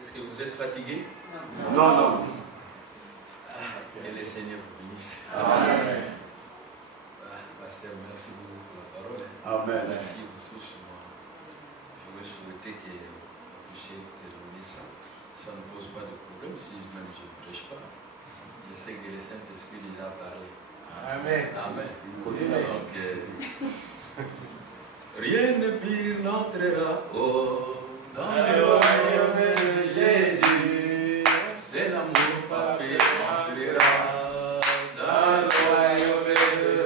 Est-ce que vous êtes fatigué? Non, non. Que le Seigneur vous bénisse. Amen. Pasteur, merci beaucoup pour la parole. Amen. Merci vous tous. Je veux souhaiter que vous puissiez terminer ça. Ça ne pose pas de problème si même je ne prêche pas. Je sais que le Saint-Esprit déjà a parlé. Amen. Amen. Continue. Donc, rien de pire n'entrera dans le royaume de Jésus. C'est l'amour parfait qui entrera dans le royaume de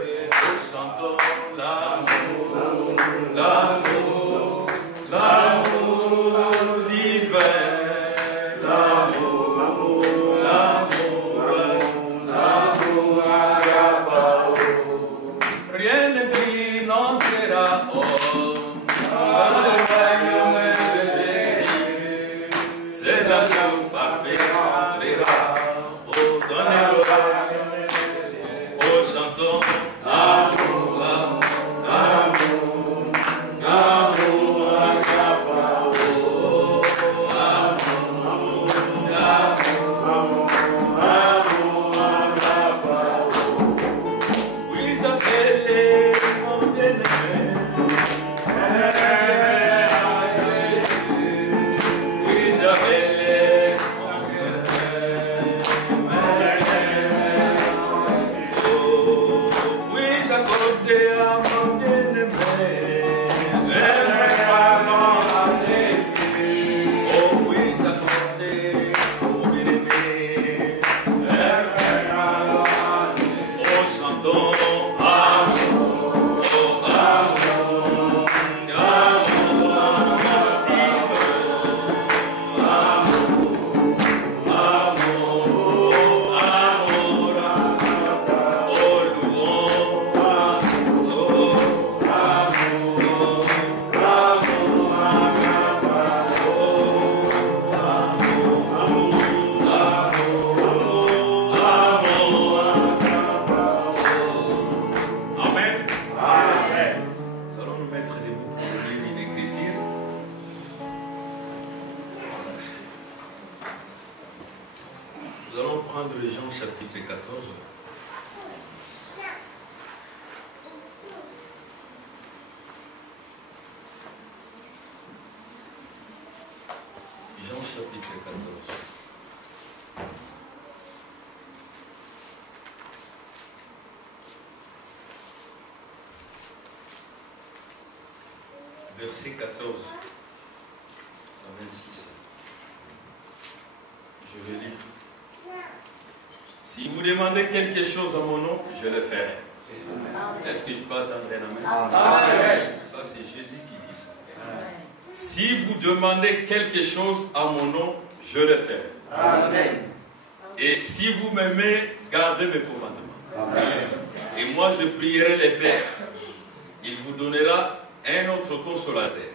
Dieu. Chantons l'amour, l'amour, l'amour divin. L'amour, l'amour, l'amour agapao. Rien de pire n'entrera dans le royaume de Jésus. C'est l'amour parfait qui entrera dans le royaume de Dieu. Oh, chantons l'amour, l'amour, l'amour agapao. Jean chapitre 14. Jean chapitre 14. Verset 14 à 26. Je vais lire. Si vous demandez quelque chose à mon nom, je le ferai. Est-ce que je peux attendre un amen? Amen. Ça, c'est Jésus qui dit ça. Amen. Si vous demandez quelque chose à mon nom, je le ferai. Amen. Et si vous m'aimez, gardez mes commandements. Amen. Et moi, je prierai le Père. Il vous donnera un autre consolateur,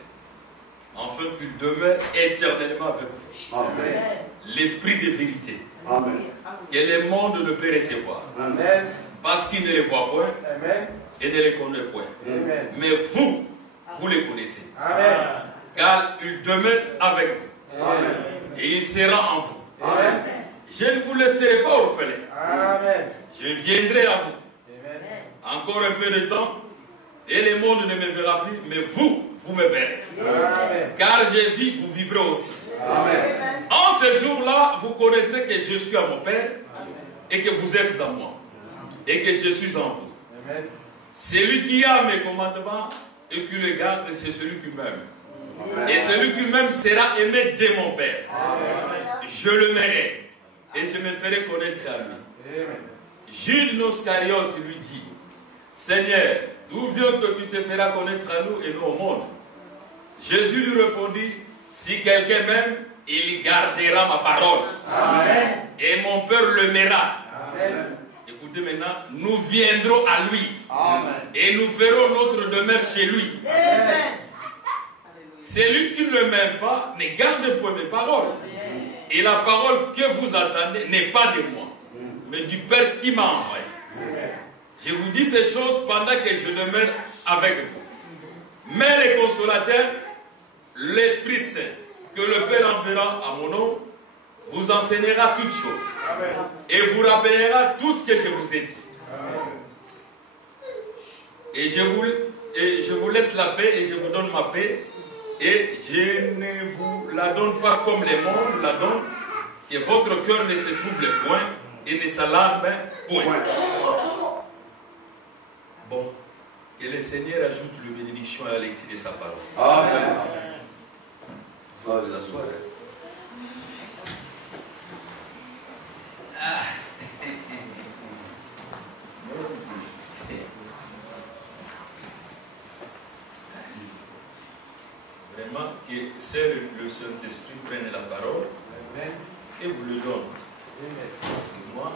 afin qu'il demeure éternellement avec vous. Amen. L'esprit de vérité. Amen. Que le monde ne peut recevoir. Amen. Parce qu'il ne les voit point. Amen. Et ne les connaît point. Amen. Mais vous, vous les connaissez. Amen. Car il demeure avec vous. Amen. Et il sera en vous. Amen. Je ne vous laisserai pas orphelins. Amen. Je viendrai à vous. Amen. Encore un peu de temps, et le monde ne me verra plus, mais vous, vous me verrez. Amen. Car je vis, vous vivrez aussi. Amen. En ce jour-là, vous connaîtrez que je suis à mon Père. Amen. Et que vous êtes à moi. Amen. Et que je suis en vous. Amen. Celui qui a mes commandements et qui les garde, c'est celui qui m'aime. Et celui qui m'aime sera aimé de mon Père. Amen. Je le mènerai et je me ferai connaître à lui. Amen. Jude l'Iscariote lui dit, Seigneur, d'où vient que tu te feras connaître à nous et nous au monde? Jésus lui répondit, si quelqu'un m'aime, il gardera ma parole. Amen. Et mon Père le mènera. Amen. Écoutez maintenant, nous viendrons à lui. Amen. Et nous ferons notre demeure chez lui. Amen. Celui qui ne m'aime pas ne garde point mes paroles. Amen. Et la parole que vous attendez n'est pas de moi, mais du Père qui m'a envoyé. Amen. Je vous dis ces choses pendant que je demeure avec vous. Mais le consolateur, l'Esprit Saint, que le Père enverra à mon nom vous enseignera toutes choses. Amen. Et vous rappellera tout ce que je vous ai dit. Amen. Et je vous laisse la paix et je vous donne ma paix. Et je ne vous la donne pas comme le monde la donne. Que votre cœur ne se trouble point et ne s'alarme point. Bon, que le Seigneur ajoute le bénédiction à la lecture de sa parole. Amen. On va vous asseoir. Vraiment, que seul le Saint-Esprit prenne la parole. Amen. Et vous le donne. C'est moi.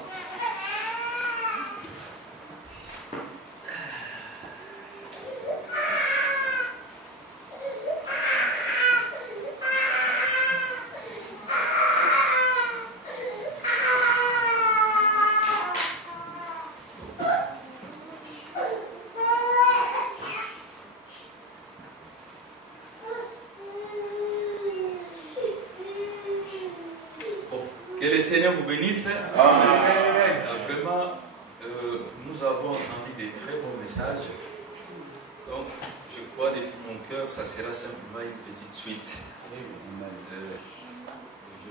Que le Seigneur vous bénisse. Amen. Vraiment, nous avons entendu des très bons messages. Donc, je crois de tout mon cœur, ça sera simplement une petite suite. Je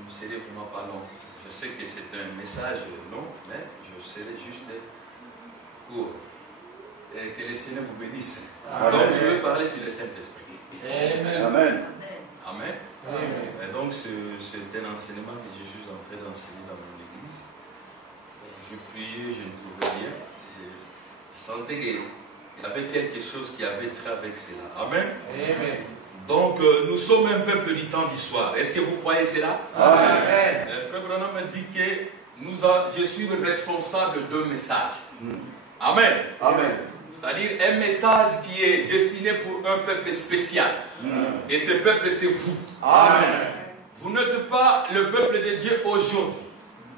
ne serai vraiment pas long. Je sais que c'est un message long, mais je serai juste court. Et que le Seigneur vous bénisse. Amen. Donc, je vais parler sur le Saint-Esprit. Amen. Amen. Amen. Et donc, c'est un enseignement que je suis en train d'enseigner dans mon église. Je priais, je ne trouvais rien. Je sentais qu'il y avait quelque chose qui avait trait avec cela. Amen. Amen. Donc, nous sommes un peuple du temps d'histoire. Est-ce que vous croyez cela? Amen. Frère Branham me dit que je suis le responsable d'un message. Amen. Amen. C'est-à-dire un message qui est destiné pour un peuple spécial. Et ce peuple, c'est vous. Amen. Vous n'êtes pas le peuple de Dieu aujourd'hui.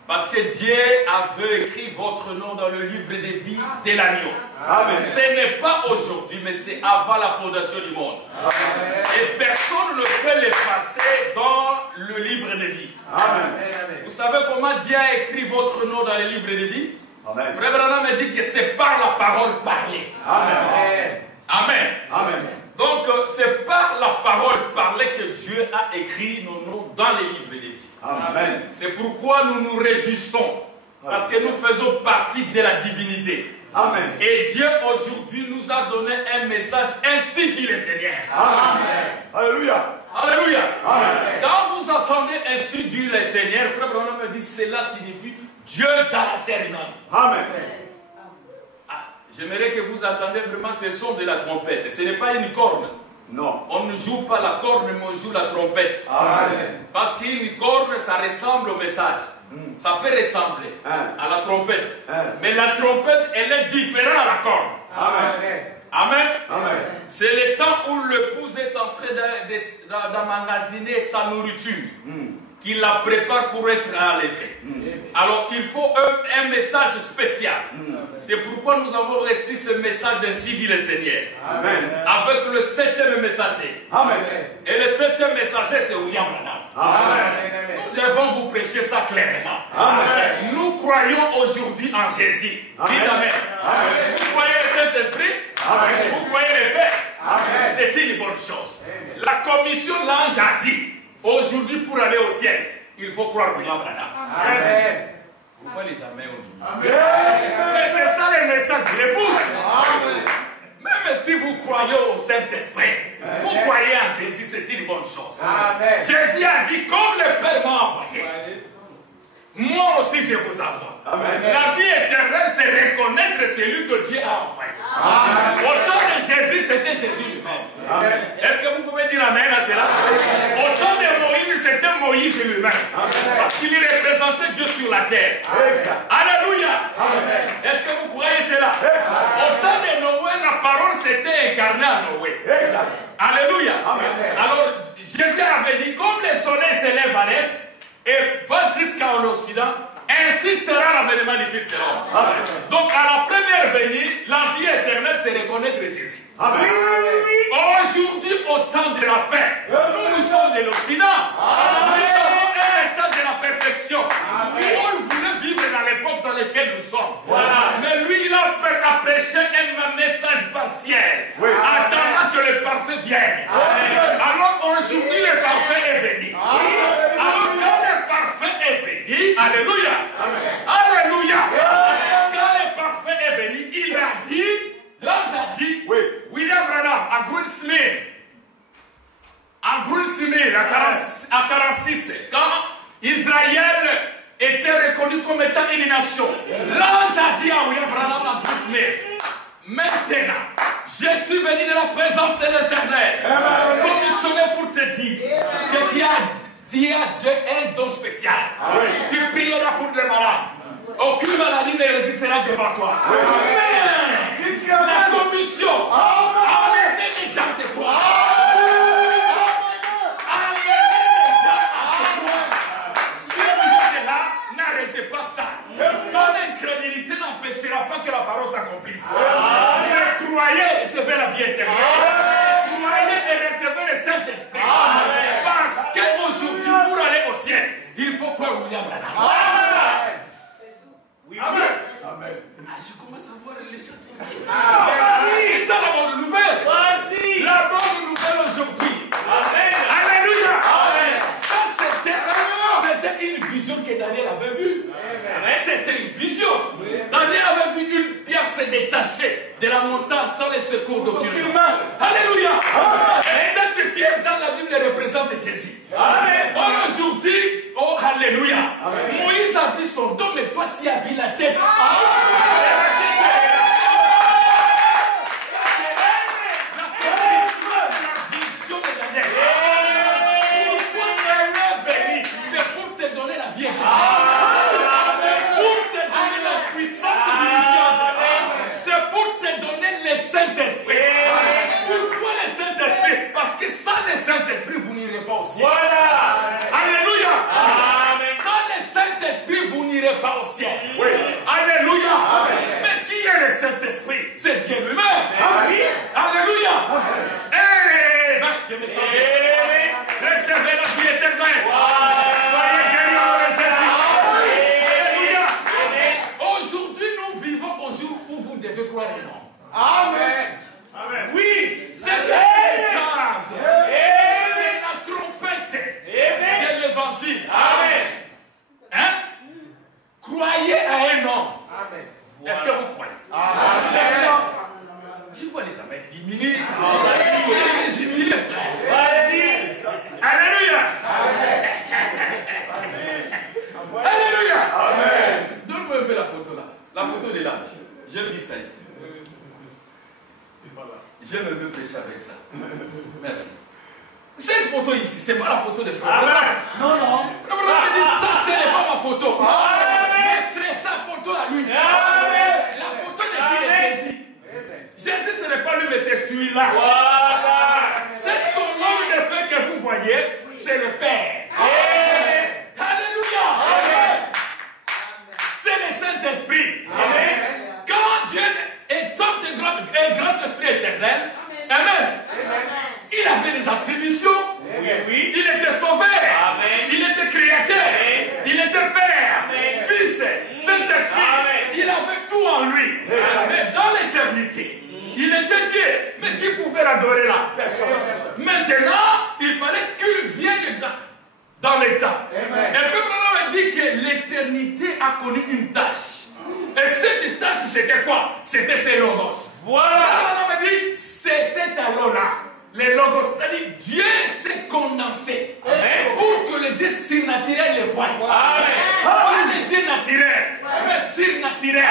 Parce que Dieu avait écrit votre nom dans le livre de vie de l'agneau. Ce n'est pas aujourd'hui, mais c'est avant la fondation du monde. Amen. Et personne ne peut l'effacer dans le livre de vie. Amen. Vous savez comment Dieu a écrit votre nom dans le livre de vie? Amen. Frère Branham me dit que c'est par la parole parlée. Amen. Amen. Amen. Donc, c'est par la parole parlée que Dieu a écrit nos noms dans les livres de vie. Amen. C'est pourquoi nous nous réjouissons. Parce que nous faisons partie de la divinité. Amen. Et Dieu aujourd'hui nous a donné un message, ainsi dit le Seigneur. Amen. Alléluia. Alléluia. Amen. Quand vous entendez ainsi dit le Seigneur, Frère Branham me dit, cela signifie Dieu dans la chair humaine. Amen. J'aimerais que vous entendiez vraiment ce son de la trompette. Ce n'est pas une corne. Non. On ne joue pas la corne, mais on joue la trompette. Amen. Parce qu'une corne, ça ressemble au message. Ça peut ressembler à la trompette. Mais la trompette, elle est différente à la corne. Amen. Amen. Amen. C'est le temps où l'épouse est en train d'emmagasiner sa nourriture. Qu'il la prépare pour être enlevée. Alors il faut un message spécial. C'est pourquoi nous avons reçu ce message d'ainsi dit le Seigneur. Amen. Avec le 7e messager. Amen. Et le 7e messager, c'est William Branham. Amen. Nous devons vous prêcher ça clairement. Amen. Nous croyons aujourd'hui en Jésus. Dites Amen. Amen. Vous croyez le Saint-Esprit? Vous croyez le Père? C'est une bonne chose. Amen. La commission l'ange a dit, aujourd'hui pour aller au ciel, il faut croire William Branham. Amen. Pourquoi les amens ont dit? Mais c'est ça le message de l'épouse. Même si vous croyez au Saint-Esprit, vous croyez en Jésus, c'est une bonne chose. Amen. Jésus a dit, comme le Père m'a envoyé, moi aussi je vous envoie. Amen. La vie éternelle, c'est reconnaître celui que Dieu a envoyé. Amen. Au temps de Jésus, c'était Jésus lui-même. Est-ce que vous pouvez dire Amen à cela? Au temps de Moïse, c'était Moïse lui-même. Parce qu'il représentait Dieu sur la terre. Alléluia. Est-ce que vous croyez cela? Au temps de Noé, la parole s'était incarnée à Noé. Alléluia. Alors, Jésus avait dit, comme le soleil s'élève à l'est et va jusqu'à l'Occident, ainsi Jésus sera l'avènement du Fils de l'homme. Donc à la première venue, la vie éternelle, c'est reconnaître Jésus. Aujourd'hui, au temps de la fin, nous sommes de l'Occident. Nous avons un message de la perfection. Paul voulait vivre dans l'époque dans laquelle nous sommes. Mais lui, il a prêché un message partiel, attendant que le parfait vienne. Alors aujourd'hui, le parfait est venu. Alors quand le parfait est venu, alléluia, alléluia, quand le parfait est venu, il a dit, l'ange a dit, William Branham à Greensley, à 46, quand Israël était reconnu comme étant une nation, l'ange a dit à William Branham à Greensley, maintenant, je suis venu de la présence de l'Éternel, commissionné pour te dire que tu as un don spécial. Tu prieras pour les malades. Aucune maladie ne résistera devant toi. Mais la commission a amené des gens de toi. Si vous êtes là, n'arrêtez pas ça. Ton incrédulité n'empêchera pas que la parole s'accomplisse. Mais croyez et recevez la vie éternelle. Croyez et recevez le Saint-Esprit. Parce qu'aujourd'hui, pour aller au ciel, il faut croire William Branham. Oui. Amen. Amen. Je commence à voir les gens. C'est ça la bonne nouvelle. La bonne nouvelle aujourd'hui. Alléluia. Ça c'était une vision que Daniel avait vue. C'était une vision. Daniel avait vu une pierre se détacher de la montagne sans les secours d'aucune main. Alléluia. Et cette pierre dans la Bible représente Jésus. Aujourd'hui, oh alléluia. Moïse a vu son dos, mais toi tu as vu la tête. Ça c'est la vision de Daniel. Pourquoi elle est venue? C'est pour te donner la vie. C'est pour te donner la puissance vivifiante. C'est pour te donner le Saint-Esprit. Pourquoi le Saint-Esprit? Parce que sans le Saint-Esprit, vous n'irez pas au ciel. Alléluia. Sans le Saint-Esprit, vous n'irez pas au ciel. Alléluia. Mais qui est le Saint-Esprit? C'est Dieu lui-même. Alléluia. Je me sens bien. Recevez la vie éternelle. Soyez guéris au nom de Jésus. Alléluia. Aujourd'hui, nous vivons au jour où vous devez croire en nous. Amen. Oui, c'est ça. C'est la trompette de l'évangile. Amen. Hein? Croyez à un homme. Est-ce que vous croyez? Amen. Tu vois les amens diminuer. Diminuer, frère. Alléluia. Alléluia. Amen. Donne-moi un peu la photo là. La photo de l'ange. Je lis ça ici. Je me veux prêcher avec ça. Merci. Cette photo ici, c'est pas la photo de frère. Non, non. Ça, ce n'est pas ma photo. Mais c'est sa photo à lui. La photo de qui est Jésus. Jésus, ce n'est pas lui, mais c'est celui-là. Cette colonne de feu que vous voyez, c'est le Père. Alléluia. C'est le Saint-Esprit. Quand Dieu est un grand esprit éternel, amen. Il avait des attributions. Oui. Il était sauveur. Il était créateur. Il était Père, Fils, Saint-Esprit. Il avait tout en lui. Mais dans l'éternité, il était Dieu. Mais qui pouvait l'adorer là? Personne. Maintenant, il fallait qu'il vienne dans les temps. Et Frère Branham a dit que l'éternité a connu une tâche. Et cette tâche, c'était quoi? C'était ses logos. Voilà. Frère Branham a dit, c'est cet allo-là. Les logos, c'est-à-dire Dieu s'est condensé pour que les yeux surnaturels les voient. Pas les yeux naturels, mais surnaturels.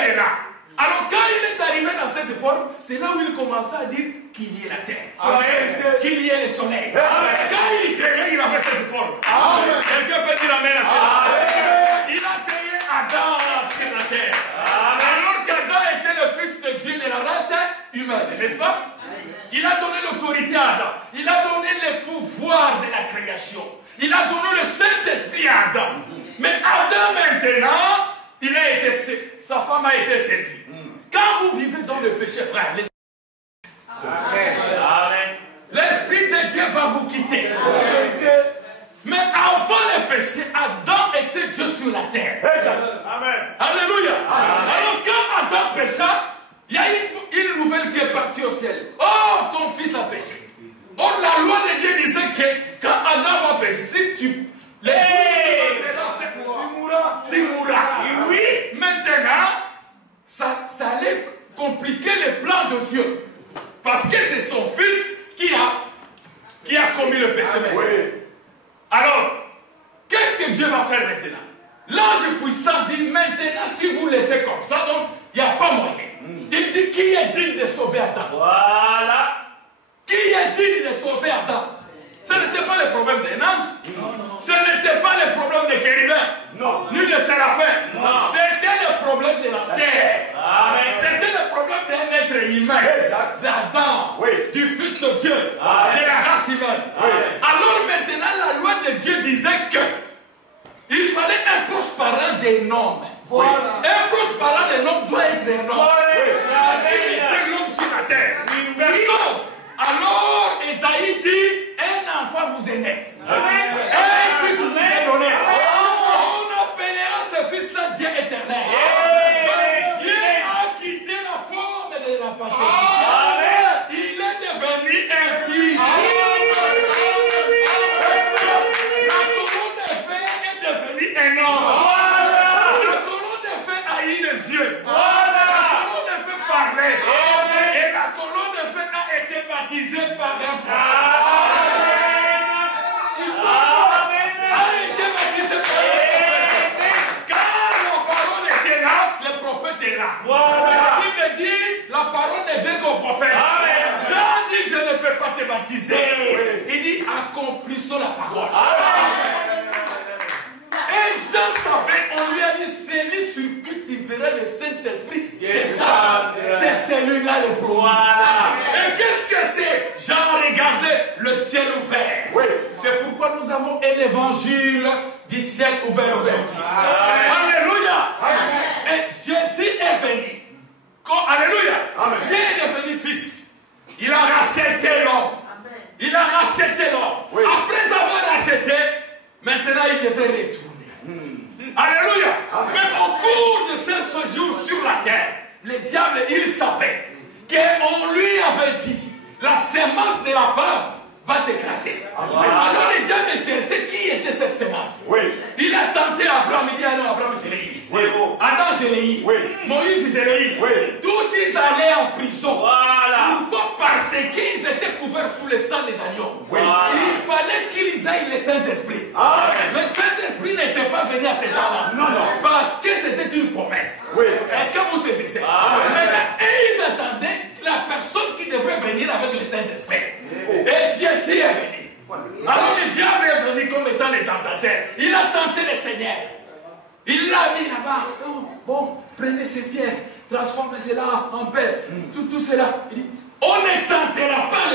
C'est là. Alors quand il est arrivé dans cette forme, c'est là où il commença à dire qu'il y ait la terre, qu'il y ait le soleil. Quand il créait, il avait cette forme. Quelqu'un peut dire amen à cela. Il a créé Adam sur la terre. Alors qu'Adam était le fils de Dieu de la race humaine, n'est-ce pas? Il a donné l'autorité à Adam. Il a donné le pouvoir de la création. Il a donné le Saint-Esprit à Adam. Mais Adam maintenant, sa femme a été séduite. Quand vous vivez dans le péché, frère, l'Esprit de Dieu va vous quitter. Mais avant le péché, Adam était Dieu sur la terre. Alléluia. Alors quand Adam pécha, il y a une nouvelle qui est partie au ciel. Oh, ton fils a péché. Or, la loi de Dieu disait que quand Adam va pécher, si tu... Tu mourras. Et oui, maintenant, ça allait compliquer les plans de Dieu. Parce que c'est son fils qui a commis le péché. Oui. Alors, qu'est-ce que Dieu va faire maintenant? L'ange puissant dit maintenant, si vous laissez comme ça, donc il n'y a pas moyen. Il dit qui est digne de sauver Adam? Voilà. Qui est digne de sauver Adam? Ce n'était pas le problème d'un ange. Ce n'était pas le problème des chérubins. Ni de séraphins. C'était le problème de la chair. C'était le problème d'un être humain. D'Adam. Du Fils de Dieu. De la race humaine. Alors maintenant, la loi de Dieu disait que il fallait un proche parent d'un homme. Un proche parent d'un homme doit être un homme. Qui était l'homme sur la terre? Personne. Alors, Esaïe dit, un enfant vous est né. Un fils vous est donné. On appellera ce fils-là Dieu éternel. Dieu a quitté la forme de la paternité. Il est devenu un fils. La colonne de fer est devenue un homme. La colonne de fer a eu les yeux. La colonne de fer parlait. Et la colonne de fer a été baptisée par un prophète. A été baptisée par un prophète. Car la parole était là, le prophète est là. La Bible dit, la parole ne vient qu'au prophète. Jean dit, je ne peux pas te baptiser. Il dit, accomplissons la parole. Et Jean savait, on lui a dit, celui sur qui tu verras le Saint-Esprit, c'est ça. C'est celui-là le problème. Et qu'est-ce que c'est? Jean regardait le ciel ouvert. C'est pourquoi nous avons un évangile du ciel ouvert aujourd'hui. Alléluia. Et Jésus est venu. Alléluia. Dieu est devenu fils. Il a racheté l'homme. Il a racheté l'homme. Après avoir racheté, maintenant il devrait retourner. Alléluia. Mais au cours de ce séjour sur la terre, le diable, il savait qu'on lui avait dit, la sémence de la femme va t'écraser. Alors le diable cherchait qui était cette sémence. Il a tenté Abraham, il dit, ah non, Abraham, je l'ai eu. Adam, je l'ai eu. Moïse, je l'ai eu. Tous ils allaient en prison. Pourquoi? Parce qu'ils étaient couverts sous le sang des agneaux. Il fallait qu'ils aillent le Saint-Esprit. Le Saint-Esprit n'était pas venu à ces temps-là. Non. Parce que c'était une promesse. Est-ce que vous saisissez? Maintenant, ils attendaient la personne qui devrait venir avec le Saint-Esprit. Et Jésus est venu. Alors le diable est venu comme étant le tentateur. Il a tenté le Seigneur. Il l'a mis là-bas. Bon, prenez ces pierres, transformez cela en paix. Tout cela. Il dit, on ne tentera pas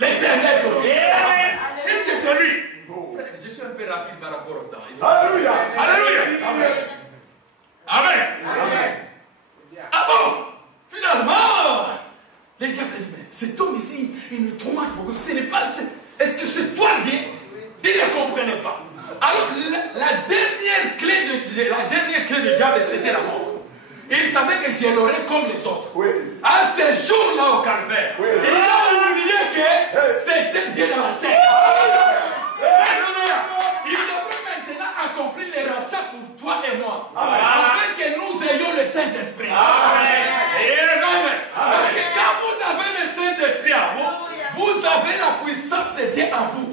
l'éternel côté. Est-ce que c'est lui? Frère, je suis un peu rapide par rapport au temps. Alléluia. Alléluia. Amen. Ah bon? Finalement, le diable a dit, mais cet homme ici, il me tourmente beaucoup. Ce n'est pas... Est-ce que c'est toi lié? Il ne comprenait pas. Alors, la dernière clé de diable, c'était la mort. Il savait que je l'aurais comme les autres. À ce jour-là au calvaire, il a oublié que c'était Dieu dans la chair. Il devrait maintenant accomplir les rachats pour toi et moi. Afin que nous ayons le Saint-Esprit. Parce que quand vous avez le Saint-Esprit à vous, vous avez la puissance de Dieu en vous.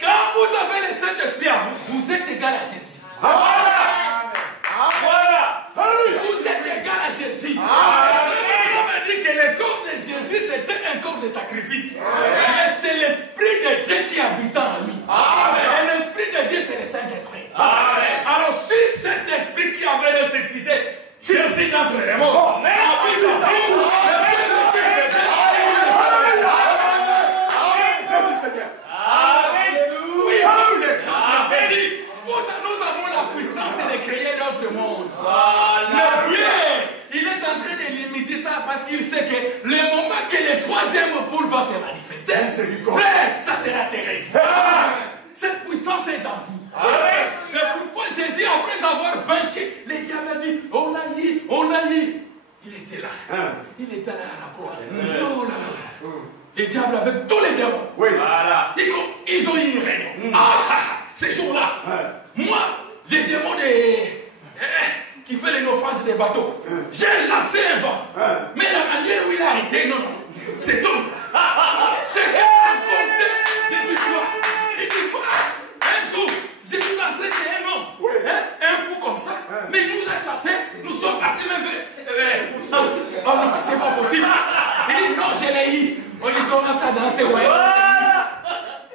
Quand vous avez le Saint-Esprit à vous, vous êtes égal à Jésus. Vous êtes égal à Jésus. On m'a dit que le corps de Jésus c'était un corps de sacrifice. Mais c'est l'Esprit de Dieu qui habite en lui. Et l'Esprit de Dieu c'est le Saint-Esprit. Alors si cet Esprit qui avait nécessité Jésus entre les morts habite en vous, l'Esprit de Dieu merci Seigneur. Oui, comme l'exemple avait dit, en vous. C'est pourquoi Jésus, après avoir vaincu, les diables a dit, on l'a dit, on l'a dit. Il était là. Il était là à la croix. Oh là là. Les diables avec tous les démons. Voilà. Ils ont eu une réunion. Ces jours-là, moi, les démons qui fait les naufrages des bateaux, j'ai lancé un vent. Mais la manière où il a arrêté, non. C'est tout. Chacun raconte des histoires. Il dit quoi? Un jour, Jésus est entré chez un homme, un fou comme ça, mais il nous a chassés, nous sommes partis même. Oh non, c'est pas possible. Il dit non, je l'ai eu. On lui commence à danser,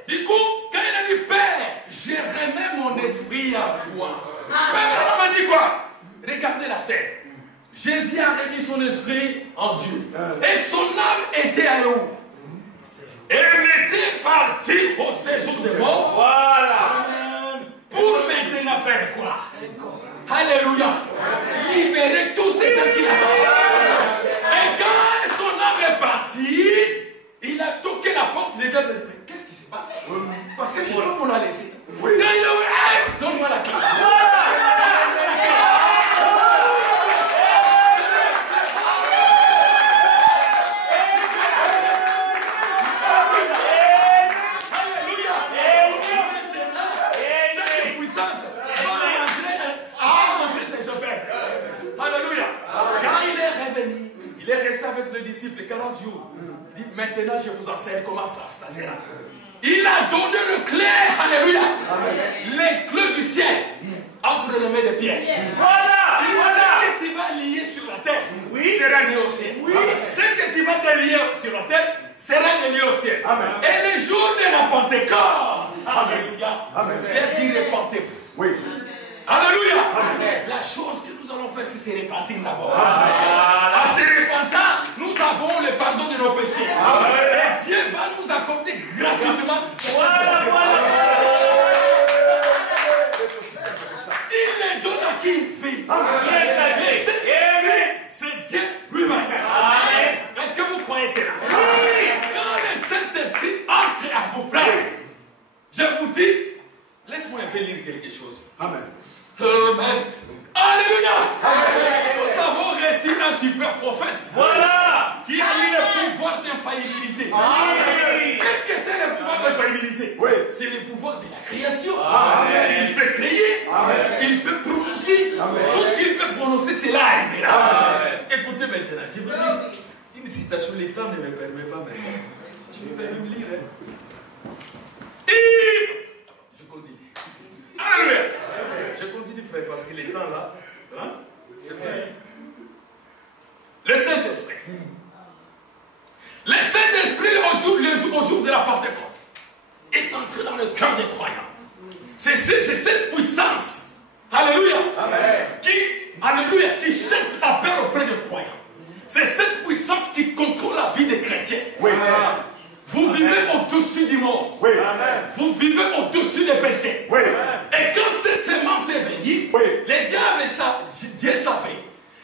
Du coup, quand il a dit Père, je remets mon esprit à toi. Père, on m'a dit quoi? Regardez la scène. Jésus a remis son esprit en Dieu. Et son âme était allée où? Elle était partie au séjour des morts. Voilà. Pour maintenant faire quoi? Alléluia. Libérer tous ces gens qui l'attendent. Et quand son âme est partie, il a toqué la porte. Les gars, mais qu'est-ce qui s'est passé? Parce que c'est comme on l'a laissé. Quand il a dit, donne-moi la clé. Il est resté avec le disciple 40 jours. Il dit, maintenant je vous enseigne comment ça sera. Il a donné le clé, alléluia, les clés du ciel entre les mains de Pierre. Voilà. Il sait que tu vas lier sur la terre, sera lié au ciel. Ce que tu vas délier sur la terre sera délié au ciel. Et le jour de la Pentecôte, alléluia, il dit repentez-vous. Alléluia. La chose que nous allons faire, c'est se repentir d'abord. En se repentant, nous avons le pardon de nos péchés. Et Dieu va nous accorder gratuitement. Il les donne à qui il fait. C'est Dieu lui-même. Est-ce que vous croyez cela? Quand le Saint-Esprit entre à vos frères, je vous dis, laisse-moi un peu lire quelque chose. Amen. Amen. Alléluia. Nous avons reçu un super prophète. Voilà. Qui a eu le pouvoir d'infaillibilité. Qu'est-ce que c'est le pouvoir d'infaillibilité? C'est le pouvoir de la création. Il peut créer. Il peut prononcer. Tout ce qu'il peut prononcer, c'est là. Écoutez maintenant, je veux dire une citation. Le temps ne me permet pas maintenant. Je vais même lire. Je continue. Alléluia. Je continue, frère, parce que les temps là, c'est vrai. Le Saint-Esprit. Le Saint-Esprit, au jour de la Pentecôte, est entré dans le cœur des croyants. C'est cette puissance, alléluia, qui chasse la peur auprès des croyants. C'est cette puissance qui contrôle la vie des chrétiens. Vous vivez au-dessus du monde. Vous vivez au-dessus des péchés. Et quand cette semence est venue, les diables, Dieu savait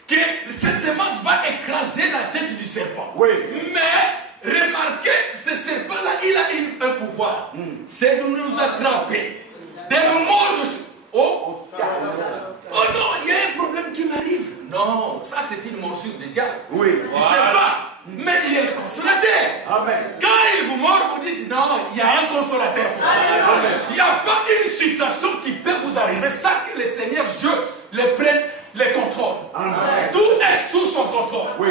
que cette semence va écraser la tête du serpent. Mais remarquez, ce serpent-là, il a un pouvoir. C'est de nous attraper, de nous mordre. Oh non, il y a un problème qui m'arrive. Non, ça c'est une morsure de diable. Il ne sait pas. Mais il est le consolateur. Quand il vous mord, vous dites non, il y a un consolateur pour ça. Il n'y a pas une situation qui peut vous arriver sans que le Seigneur Dieu le prenne le contrôle. Tout est sous son contrôle. C'est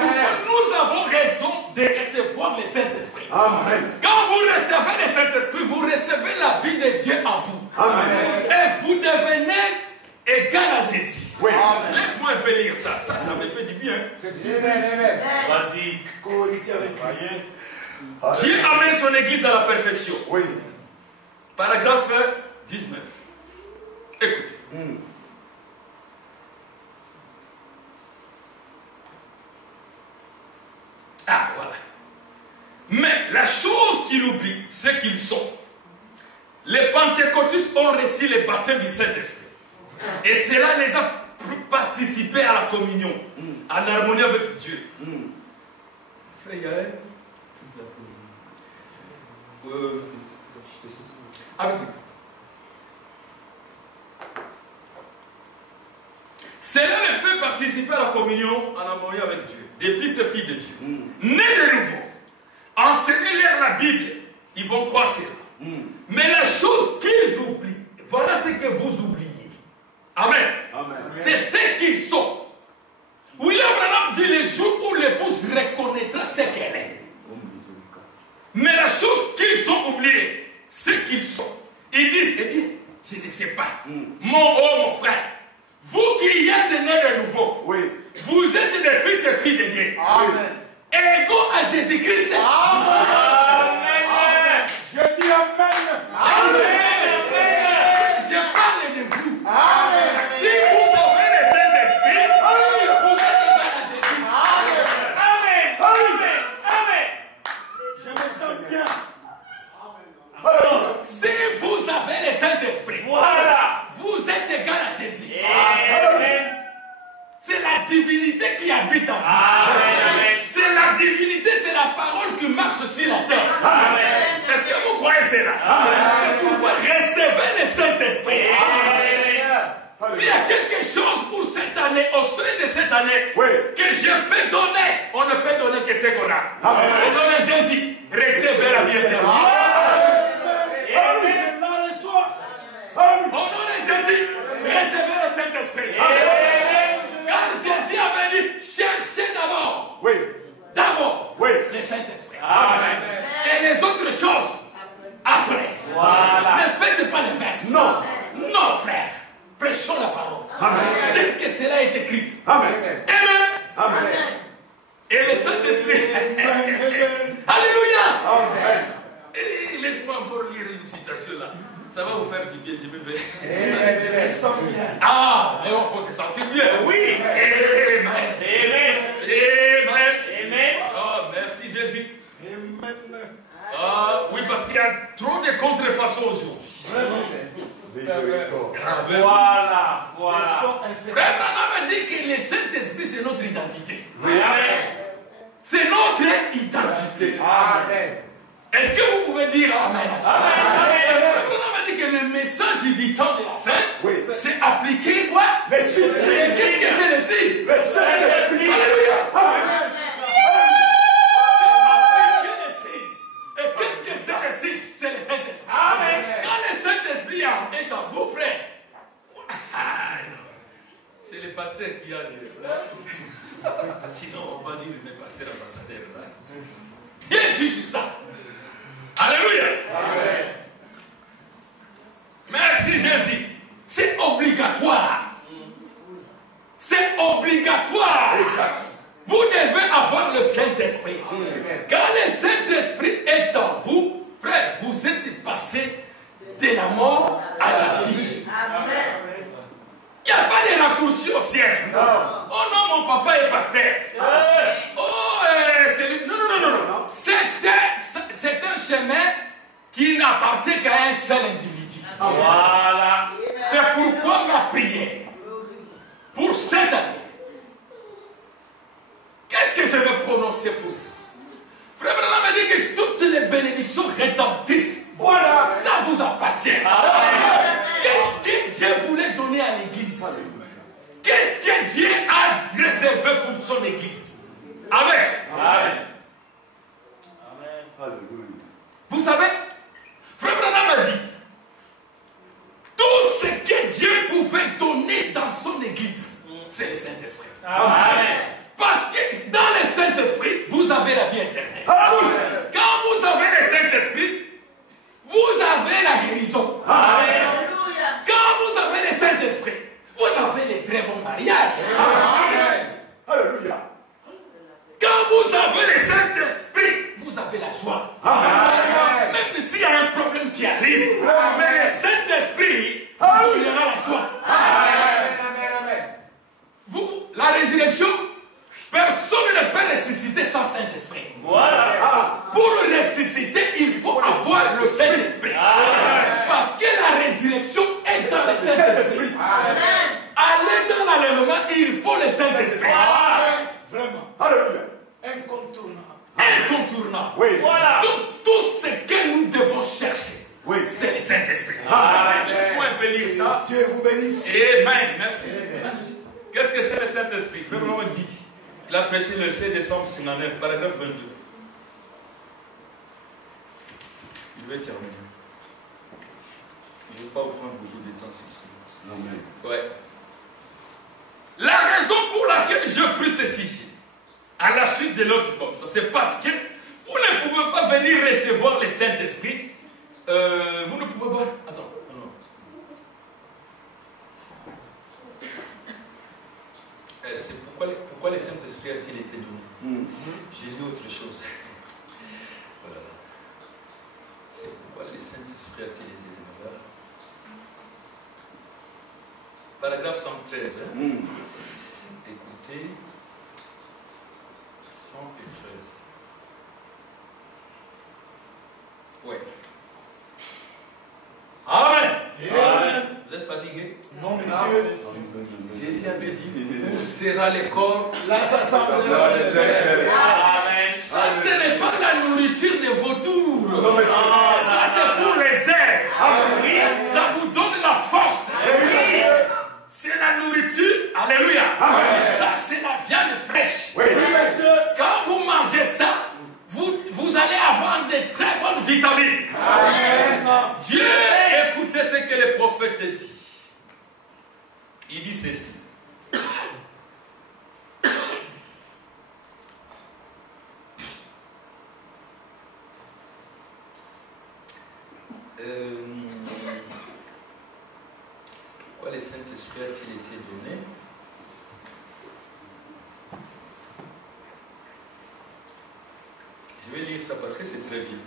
pourquoi nous avons raison de recevoir le Saint-Esprit. Quand vous recevez le Saint-Esprit, vous recevez la vie de Dieu en vous. Et vous devenez égal à Jésus. Laisse-moi un peu lire ça. Ça me fait du bien. Vas-y. Dieu amène son église à la perfection. Paragraphe 19. Écoutez. Ah, voilà. Mais la chose qu'il oublie, c'est qu'ils sont. Les pentecôtistes ont reçu le baptême du Saint-Esprit. Et cela les a participé à la communion, en harmonie avec Dieu. Frère Yael, avec lui. participer à la communion en harmonie avec Dieu, des fils et filles de Dieu, nés de nouveau, enseignez-leur la Bible, ils vont croire cela. Mais la chose qu'ils oublient, voilà ce que vous oubliez. Amen. C'est ce qu'ils sont. William Branham dit le jour où l'épouse reconnaîtra ce qu'elle est. Mais la chose qu'ils ont oubliée, ce qu'ils sont. Ils disent, eh bien, je ne sais pas. Mon frère, vous qui êtes nés de nouveau, vous êtes des fils et filles de Dieu. Amen. Égaux à Jésus-Christ. Amen. Je dis Amen. Amen. Je parle de vous. Amen. Si vous avez le Saint-Esprit, vous êtes égal à Jésus. Amen. Amen. Amen. Je me sens bien. Si vous avez le Saint-Esprit, Voilà. vous êtes égal à Jésus. Amen. C'est la divinité qui habite en vous. Amen. C'est la divinité, c'est la parole qui marche sur la terre. Amen. Est-ce que vous croyez cela? C'est pourquoi recevez le Saint-Esprit. S'il y a quelque chose pour cette année, au sein de cette année, que je peux donner, on ne peut donner que ce qu'on a. Au nom de Jésus, recevez la vie éternelle. Au nom de Jésus, recevez le Saint-Esprit. Car Jésus avait dit, cherchez d'abord le Saint-Esprit. Et les autres choses, après. Ne faites pas l'inverse. Non, frère. Prêchons la parole. Tel que cela est écrit. Amen. Et le Saint-Esprit. Alléluia. Laisse-moi encore lire une citation là. Ça va vous faire du bien, je me vais. Ah, mais il faut se sentir bien. Oui. Amen. Oh, merci Jésus. Ah, oui, parce qu'il y a trop de contrefaçons aujourd'hui. Voilà. Frère Branham a dit que le Saint-Esprit, c'est notre identité. C'est notre identité. Est-ce que vous pouvez dire Amen à ça? Frère Branham a dit que le message du temps de la fin, c'est appliquer quoi? Le signe. Et qu'est-ce que c'est le signe? Le Saint-Esprit. Alléluia. Amen. Et qu'est-ce que c'est le signe? C'est le Saint-Esprit. Amen. Quand le Saint-Esprit est en vous, frère, c'est le pasteur qui a les frères. Sinon, on va dire le pasteur ambassadeur. Dieu juge ça. Alléluia. Amen. Merci Jésus. C'est obligatoire. C'est obligatoire. Exact. Vous devez avoir le Saint-Esprit. Quand le Saint-Esprit est en vous, frère, vous êtes passé de la mort à la vie. Il n'y a pas de raccourci au ciel. Oh non, mon papa est pasteur. Oh, c'est lui. Non. C'est un chemin qui n'appartient qu'à un seul individu. Voilà. C'est pourquoi ma prière pour cette année. Qu'est-ce que je vais prononcer pour vous? Frère Branham a dit que toutes les bénédictions rédemptrices, voilà, ça vous appartient. Qu'est-ce que Dieu voulait donner à l'église? Qu'est-ce que Dieu a réservé pour son église? Amen. Vous savez, Frère Branham a dit, tout ce que Dieu pouvait donner dans son église, c'est le Saint-Esprit. Amen. Parce que dans le Saint-Esprit, vous avez la vie éternelle. Quand vous avez le Saint-Esprit, vous avez la guérison. Quand vous avez le Saint-Esprit, vous avez les très bons mariages. Alléluia. Quand vous avez le Saint-Esprit, vous avez la joie. Même s'il y a un problème qui arrive, mais le Saint-Esprit vous donnera la joie. Vous, la résurrection, personne ne peut ressusciter sans Saint-Esprit. Voilà. Pour ressusciter, il faut avoir le Saint-Esprit. Parce que la résurrection est dans le Saint-Esprit. Aller dans l'enlèvement, il faut le Saint-Esprit. Vraiment. Alléluia. Incontournable. Voilà. Donc, tout ce que nous devons chercher, c'est le Saint-Esprit. Laisse-moi un peu lire ça. Dieu vous bénisse. Amen. Merci. Qu'est-ce que c'est le Saint-Esprit? Frère Branham dit, il a prêché le 16 décembre 59, paragraphe 22. Je vais terminer. Je ne vais pas vous prendre beaucoup de temps. Amen. Ouais. La raison pour laquelle je prie ceci, à la suite de l'autre comme ça, c'est parce que vous ne pouvez pas venir recevoir le Saint-Esprit. Vous ne pouvez pas. Attends, non. C'est pourquoi le Saint-Esprit a-t-il été donné? J'ai lu autre chose. Voilà. C'est pourquoi le Saint-Esprit a-t-il été donné? Voilà. Paragraphe 113. Écoutez. 113. Ouais. Amen. Amen. Vous êtes fatigué? Non, monsieur. Jésus avait dit, où sera le corps? Là, ça semblera les airs. Amen. Ça, ce n'est pas la nourriture des vautours. Non, monsieur. Ça, c'est pour les airs. Ça vous donne la force. C'est la nourriture. Alléluia. Ça, c'est la viande fraîche. Oui, monsieur. Quand vous mangez ça, vous allez avoir de très bonnes vitamines. Amen. Dieu, écoutez ce que le prophète dit. Il dit ceci. Pourquoi le Saint-Esprit a-t-il été donné? Je vais lire ça parce que c'est très bien.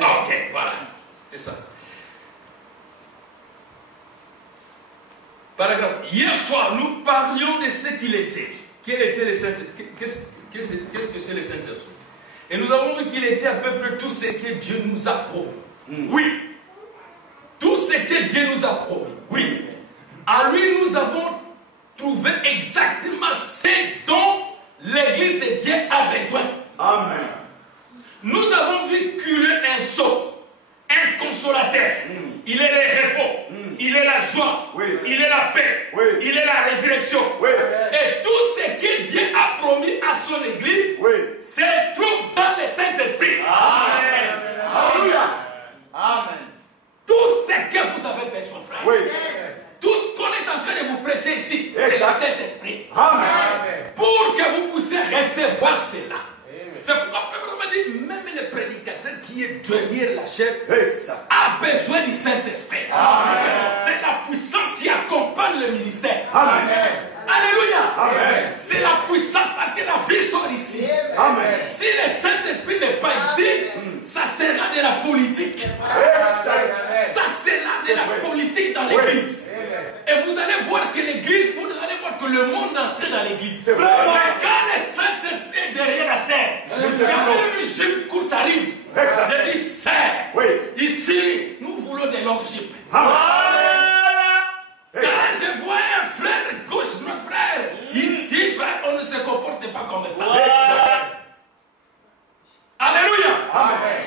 Ok, voilà. C'est ça. Paragraphe. Hier soir, nous parlions de ce qu'il était. Quel était le Saint-Esprit? Qu'est-ce que c'est le Saint-Esprit? Et nous avons vu qu'il était à peu près tout ce que Dieu nous a promis. Oui. Tout ce que Dieu nous a promis. Oui. À lui, nous avons trouvé exactement ce dont l'Église de Dieu a besoin. Amen. Nous avons vu qu'il est un sceau, un consolateur. Il est le repos, il est la joie, il est la paix, il est la résurrection. Et tout ce que Dieu a promis à son Église se trouve dans le Saint-Esprit. Amen. Alléluia. Amen. Tout ce que vous avez besoin, frère. Tout ce qu'on est en train de vous prêcher ici, c'est le Saint-Esprit. Amen. Pour que vous puissiez recevoir cela. C'est pourquoi Frère m'a dit, même le prédicateur qui est derrière la chair a besoin du Saint-Esprit. C'est la puissance qui accompagne le ministère. Amen. Alléluia. Amen. C'est la puissance parce que la vie sort ici. Amen. Si le Saint-Esprit n'est pas ici, ça sera de la politique. Ça sera de la politique dans l'église. Et vous allez voir que l'église, vous allez voir que le monde entre dans l'église. Mais quand le Saint-Esprit est derrière la chair, quand une jupe courte arrive, je dis, Seigneur, ici, nous voulons des longues jupes. Quand je vois un frère gauche, droite, frère, ici, frère, on ne se comporte pas comme ça. Alléluia.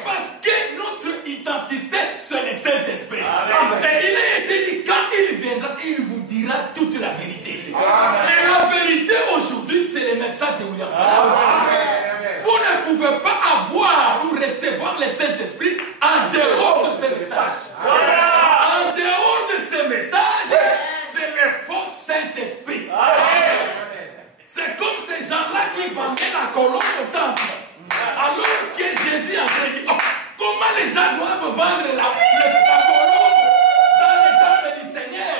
Parce que notre identité, c'est le Saint-Esprit. Et il a été dit, quand il viendra, il vous dira toute la vérité. Et la vérité aujourd'hui, c'est le message de William Branham. Vous ne pouvez pas avoir ou recevoir le Saint-Esprit en dehors de ce message. En dehors de ce message, c'est le faux Saint-Esprit. C'est comme ces gens-là qui vendaient la colombe au temple. Alors que Jésus a dit, oh, comment les gens doivent vendre la colombe dans le temple du Seigneur?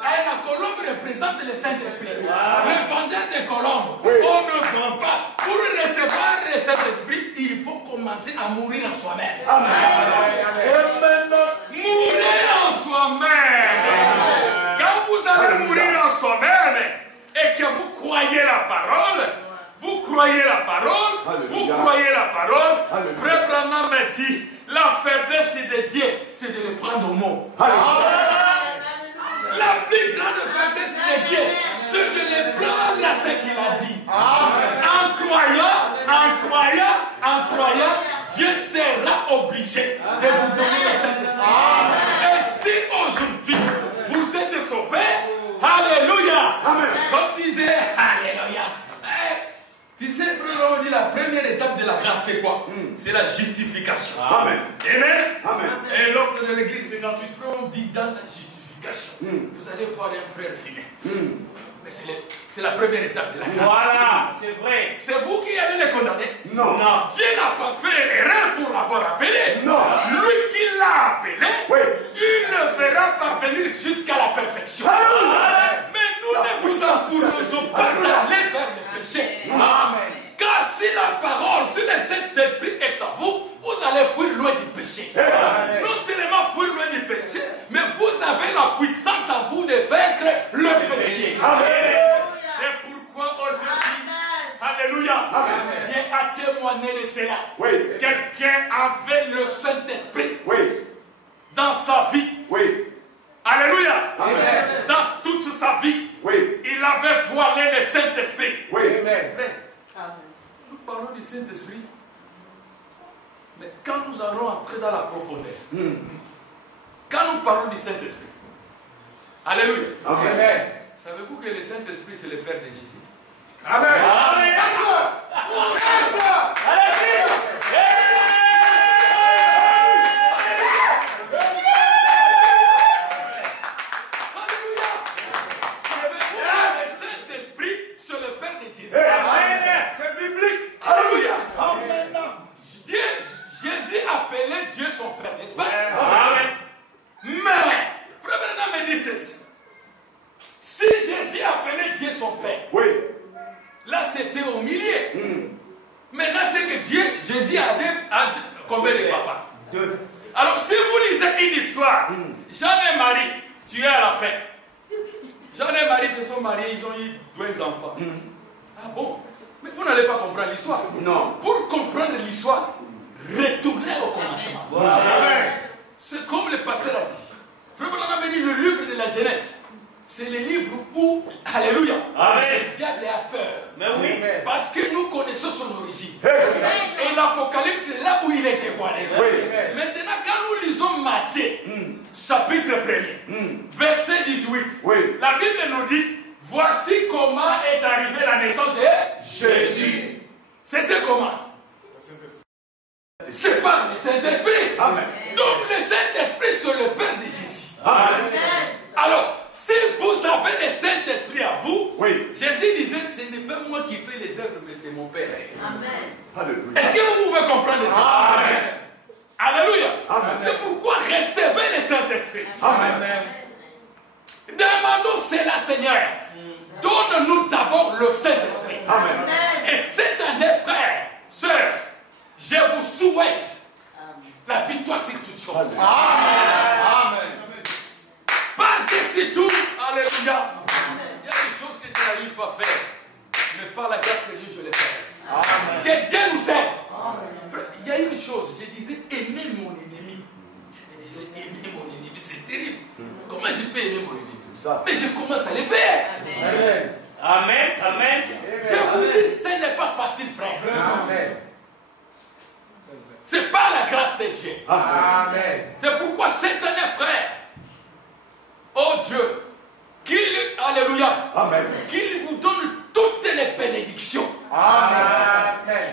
Et la colombe représente le Saint-Esprit. Le vendeur de colombes, on ne vend pas. Pour recevoir le Saint-Esprit, il faut commencer à mourir en soi-même. Mourir en soi-même. Quand vous allez mourir en soi-même et que vous croyez la parole, vous croyez la parole, vous croyez la parole. Frère Branham me dit, la faiblesse de Dieu, c'est de le prendre au mot. La plus grande faiblesse de Dieu, c'est de le prendre à ce qu'il a dit. En croyant, Dieu sera obligé de vous donner le Saint-Esprit. Et si aujourd'hui, vous êtes sauvés, alléluia. disait, alléluia. Tu sais, frère, on dit la première étape de la grâce, c'est quoi? C'est la justification. Amen. Amen. Amen. Et l'autre de l'église 58, frère, on dit dans la justification. Vous allez voir un frère filer. Mais c'est la première étape de la grâce. Voilà, c'est vrai. C'est vous qui allez les condamner? Non. Non. Dieu n'a pas fait erreur pour l'avoir appelé. Non. Lui qui l'a appelé, Oui. il le fera parvenir jusqu'à la perfection. Alléluia. Mais nous La ne vous puissance du encourageons pas Saint-Esprit. d'aller vers le péché. Amen. Car si la parole, si le Saint-Esprit est en vous, vous allez fuir loin du péché. Amen. Non seulement fuir loin du péché, mais vous avez la puissance en vous de vaincre le péché. Amen. C'est pourquoi aujourd'hui, alléluia, Dieu a témoigné de cela. Oui. Quelqu'un avait le Saint-Esprit Oui. dans sa vie. Oui. Alléluia. Amen. Dans toute sa vie, Oui. il avait voilé le Saint-Esprit. Oui. Frère, nous parlons du Saint-Esprit, mais quand nous allons entrer dans la profondeur, quand nous parlons du Saint-Esprit, alléluia. Amen. Savez-vous que le Saint-Esprit, c'est le Père de Jésus? Amen. Amen. Alléluia. Savez-vous que le Saint-Esprit, c'est le Père de Jésus? C'est biblique. Alléluia. Amen. Jésus appelait Dieu son Père, n'est-ce pas? Amen. Mais, Frère Branham me dit ceci. Si Jésus appelait Dieu son Père, Oui. là c'était au milieu. Maintenant c'est que Jésus a combien de papas? 2. Alors si vous lisez une histoire, Jean et Marie, tu es à la fin. Jean et Marie se sont mariés, ils ont eu 2 enfants. Ah bon? Mais vous n'allez pas comprendre l'histoire. Non. Pour comprendre l'histoire, retournez au commencement. Amen. C'est comme le pasteur a dit. Frère Branham a dit le livre de la jeunesse. C'est le livre où, alléluia, Amen. le diable a peur. Mais oui. Parce que nous connaissons son origine. Exact. Et l'Apocalypse, c'est là où il est dévoilé. Oui. Maintenant, quand nous lisons Matthieu, chapitre 1er, verset 18, Oui. la Bible nous dit, voici comment est arrivée la naissance de Jésus. C'était comment? C'est par le Saint-Esprit. Amen. Donc le Saint-Esprit, c'est le Père de Jésus. Amen. Alors, si vous avez le Saint-Esprit à vous, Oui. Jésus disait, ce n'est pas moi qui fais les œuvres, mais c'est mon Père. Alléluia. Est-ce que vous pouvez comprendre ça? Amen. Alléluia. Amen. C'est pourquoi recevez le Saint-Esprit. Amen. Demandons cela, Seigneur. Donne-nous d'abord le Saint-Esprit. Amen. Et cette année, frères, sœurs, je vous souhaite la victoire sur toutes choses. Amen. Par-dessus tout, alléluia. Il y a des choses que je n'arrive pas à faire, mais par la grâce de Dieu, je les fais. Que Dieu nous aide. Frère, il y a une chose, je disais aimer mon ennemi. Je disais aimer mon ennemi, c'est terrible. Comment je peux aimer mon ennemi? Ça. Mais je commence à le faire. Amen. Amen. Je vous dis, ce n'est pas facile, frère. Amen. C'est par la grâce de Dieu. Amen. C'est pourquoi cette année, frère, oh Dieu, alléluia, Amen. qu'il vous donne toutes les bénédictions. Amen.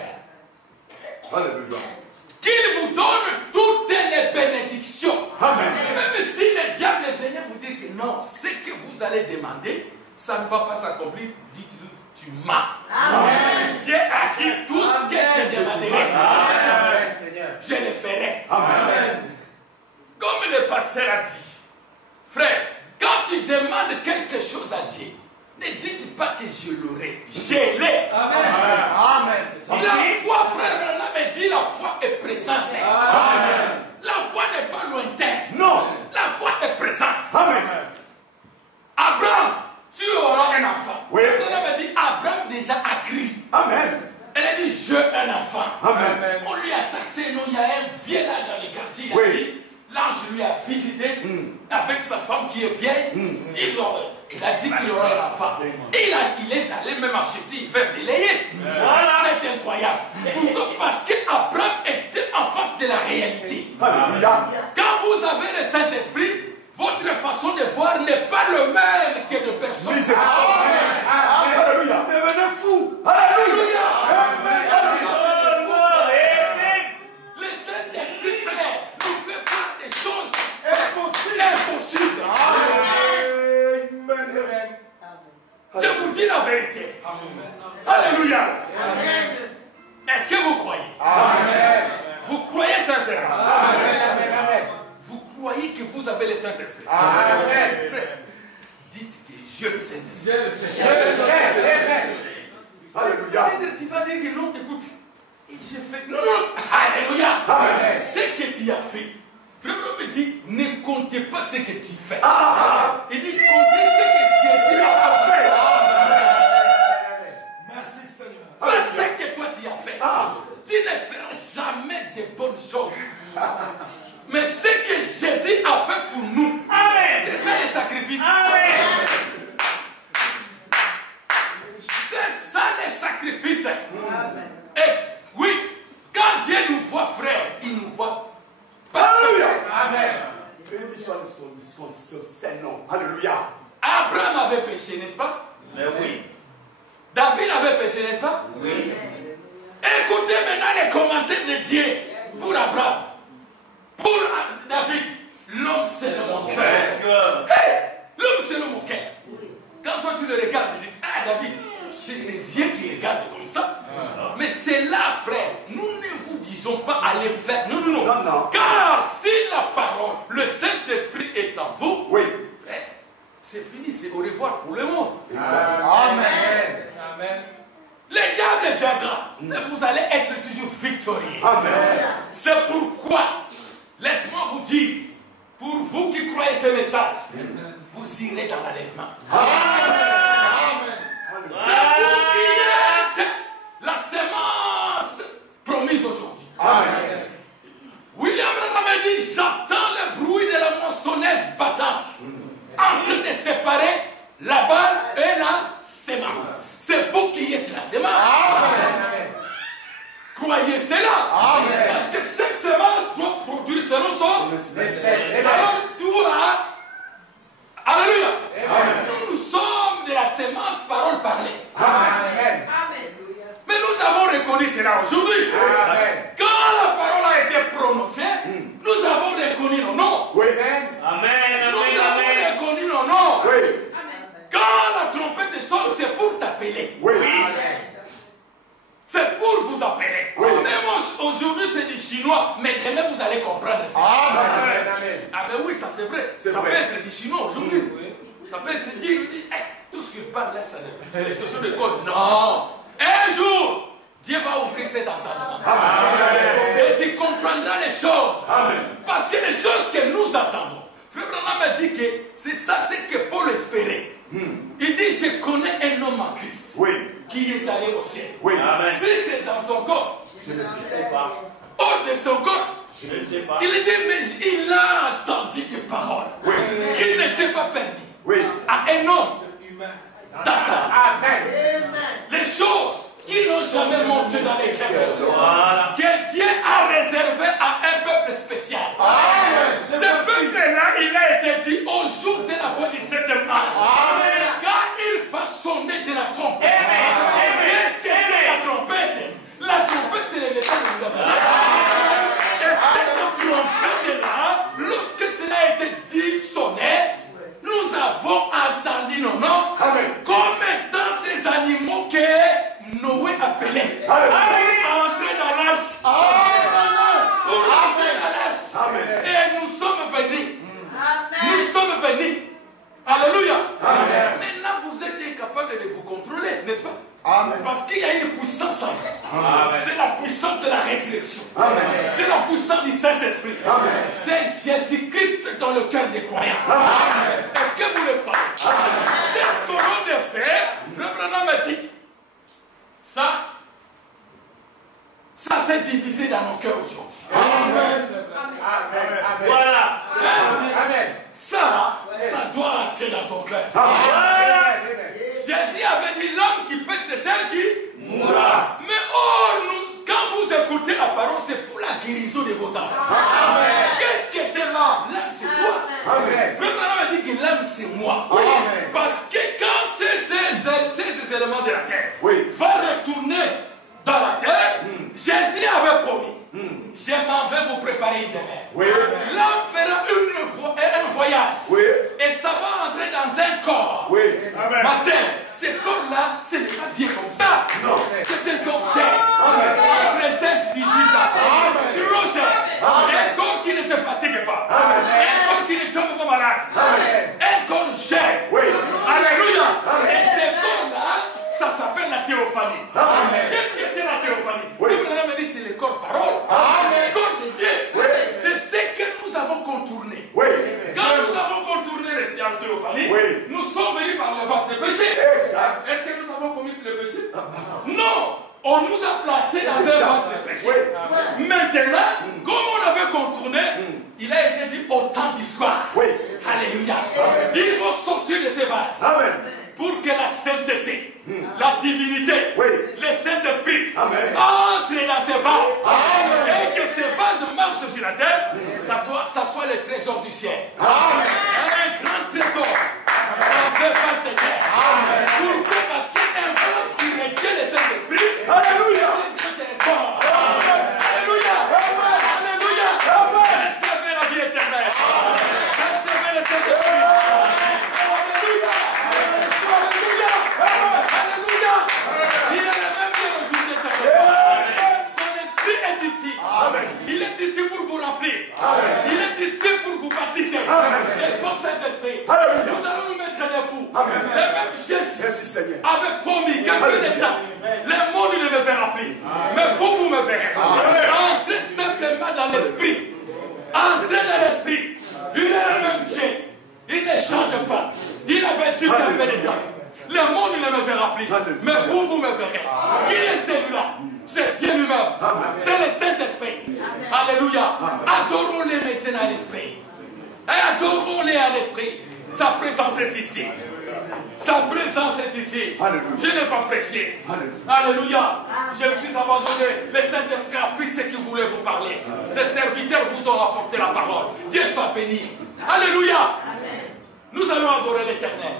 Alléluia. Qu'il vous donne toutes les bénédictions. Amen. Même si le diable venait vous dire que non, ce que vous allez demander, ça ne va pas s'accomplir, dites-lui, tu m'as. Dieu a dit tout ce que je demanderai. Amen, Seigneur. Je le ferai. Amen. Comme le pasteur a dit, frère, quand tu demandes quelque chose à Dieu, ne dites pas que je l'aurai. Je l'ai. Amen. La foi, frère Branham dit, la foi est présente. Amen. La foi n'est pas lointaine. Non. La foi est présente. Amen. Abraham, tu auras un enfant. Oui. Branham a dit, Abraham déjà a crié. Amen. Elle a dit, je un enfant. Amen. On lui a taxé, non, il y a un vieux là dans le quartier. Il a Oui. dit, l'ange lui a visité avec sa femme qui est vieille. Il a dit qu'il aura un enfant. Il est allé même acheter, faire des layettes. Voilà. C'est incroyable. Pourquoi? Parce qu'Abraham était en face de la réalité. Alléluia. Quand vous avez le Saint-Esprit, votre façon de voir n'est pas le même que de personnes. Miséricorde. Quand chrétien. Alléluia. Est-ce que vous croyez? Amen. Vous croyez sincèrement? Amen. Vous croyez que vous avez le Saint-Esprit? Amen. Frère, dites que je le Saint-Esprit. Alléluia. Tu vas dire que non, écoute, j'ai fait. Non, non, alléluia. Amen. Ce que tu as fait. Frère me dit, ne comptez pas ce que tu fais. Il dit, comptez ce que Jésus a fait. Merci Seigneur. Pas ce que toi tu as fait. Tu ne feras jamais de bonnes choses. Mais ce que Jésus a fait pour nous, c'est ça le sacrifice. Amen. C'est ça le sacrifice. Et oui, quand Dieu nous voit frère, il nous voit. Alléluia. Amen. Béni soit son Saint-Nom. Alléluia. Abraham avait péché, n'est-ce pas? Mais oui. David avait péché, n'est-ce pas? Oui. Écoutez maintenant les commentaires de Dieu pour Abraham. Pour David, l'homme c'est le mon cœur. Hey, l'homme c'est le mon cœur. Quand toi tu le regardes, tu dis, ah David, c'est les yeux qui regardent comme ça. Mais c'est là, frère, nous ne vous disons pas aller faire. Non, non, non. Non, non. Car si la parole, le Saint-Esprit est en vous, Oui. frère, c'est fini, c'est au revoir pour le monde. Amen. Amen. Le diable viendra, mais vous allez être toujours victorieux. Amen. C'est pourquoi, laisse-moi vous dire, pour vous qui croyez ce message, vous irez dans l'enlèvement. C'est vous qui êtes la sémence promise aujourd'hui. Amen. William Branham dit, j'entends le bruit de la moissonneuse battante en train de séparer la balle et la sémence. C'est vous qui êtes la sémence. Croyez cela. Parce que chaque sémence doit produire selon son. Alors toi, alléluia. Nous sommes de la sémence parole parlée. Amen. Mais nous avons reconnu cela aujourd'hui. Quand la parole a été prononcée, nous avons reconnu nos noms. Oui. Amen. Nous avons reconnu nos noms. Oui. Quand la trompette sonne, c'est pour t'appeler. Oui. C'est pour vous appeler. Oui. Même aujourd'hui, c'est des Chinois, mais demain, vous allez comprendre ça. Amen. Ah ben oui, ça c'est vrai. C'est Ça vrai. peut être des Chinois aujourd'hui. Ça peut être dire, tout ce qu'il parle là, ça les sociaux de code. Non. Un jour, Dieu va ouvrir cet entendement. Et tu comprendras les choses. Amen. Parce que les choses que nous attendons. Frère Branham a dit que c'est ça ce que Paul espérait. Il dit, je connais un homme en Christ Oui. qui est allé au ciel. Oui. Amen. Si c'est dans son corps, Je le sais. hors de son corps, Je ne sais pas. il dit, mais il a entendu des paroles Oui. qui n'étaient pas permis Oui. à un homme d'attendre. Amen. Les choses qui n'ont jamais monté dans les cœurs, Voilà. que Dieu a réservé à un peuple spécial. Ce peuple-là, il a été dit au jour de la fin du 7e âge. Quand il va sonner de la trompette. Qu'est-ce que c'est la trompette? La trompette, c'est le message de la. Et cette trompette-là, lorsque cela a été dit, sonné, nous avons entendu nos noms comme étant ces animaux que Noé appelait. Pour entrer dans l'arche. Pour entrer dans l'arche. Amen. Et nous sommes venus. Nous sommes venus. Alléluia. Maintenant, vous êtes incapable de vous contrôler, n'est-ce pas? Parce qu'il y a une puissance en vous. C'est la puissance de la résurrection. C'est la puissance du Saint-Esprit. C'est Jésus-Christ dans le cœur des croyants. Est-ce que vous le croyez? Cette couronne de fer, Frère Branham m'a dit, ça s'est divisé dans nos cœurs aujourd'hui. Voilà. Ça doit entrer dans ton cœur. Jésus avait dit, l'homme qui pêche, c'est celle qui mourra. Mais quand vous écoutez la parole, c'est pour la guérison de vos âmes. Qu'est-ce que c'est l'âme? L'âme, c'est toi. Frère Branham a dit que l'âme, c'est moi. Parce que quand ces éléments de la terre vont retourner dans la terre, Jésus avait promis, je m'en vais vous préparer une demeure. L'homme fera un voyage. Et ça va entrer dans un corps. Ma sœur, ce corps-là, c'est la théophanie, Oui. nous sommes venus par le vase des péchés. Exact. Est-ce que nous avons commis le péché? Non. On nous a placés dans un vase de péché. Oui. Maintenant, comme on avait contourné, il a été dit au temps d'histoire. Oui. Alléluia. Il faut sortir de ces vases. Amen. Pour que la sainteté, la divinité, Oui. le Saint-Esprit Amen. entrent dans ces vases. Amen. Et que ces vases marchent sur la terre, ça soit le trésor du ciel. Amen. Un grand trésor dans ces vases de terre. Pourquoi? Parce qu'un vase qui retient le Saint-Esprit, Alléluia. c'est un trésor. Alléluia. Amen. Alléluia. Amen. Recevez la vie éternelle. Recevez le Saint-Esprit. Alléluia. Alléluia. Alléluia. Il est le même Dieu aujourd'hui éternel. Son esprit est ici. Amen. Il est ici pour vous remplir. Amen. Il est ici pour vous baptiser. Amen. Et son Saint-Esprit. Alléluia. Nous allons nous mettre debout. Amen. Le même Jésus Merci Seigneur. avait promis quelques de temps. Le monde ne me verra plus. Mais vous me verrez. Entrez simplement dans l'esprit. Entrez dans l'esprit. Il est le même Dieu. Il ne change pas. Il avait dit quelques de temps. Le monde ne me verra plus. Mais vous me verrez. Qui est celui-là? C'est Dieu lui-même. C'est le Saint-Esprit. Alléluia. Adorons-les maintenant à l'esprit. Et adorons-les à l'esprit. Sa présence est ici. Sa présence est ici. Alléluia. Je n'ai pas prêché. Alléluia. Alléluia. Je me suis abandonné. Le Saint-Esprit a pris ce qu'il voulait vous parler. Ses serviteurs vous ont apporté la parole. Dieu soit béni. Alléluia. Nous allons adorer l'Éternel.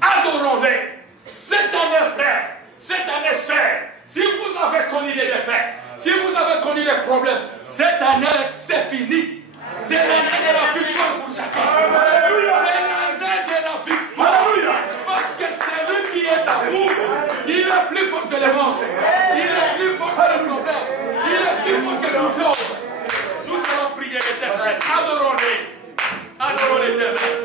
Adorons-les. Cette année, frère, cette année, frère, si vous avez connu les défaites, si vous avez connu les problèmes, cette année, c'est fini. C'est l'année de la victoire pour chacun. Alléluia. C'est l'année de la victoire. Alléluia. Parce que celui qui est à vous, il est plus fort que les monstres. Il est plus fort que les problèmes. Il est plus fort que les choses. Nous allons prier l'Éternel. Adorons-les. Adorons l'Éternel.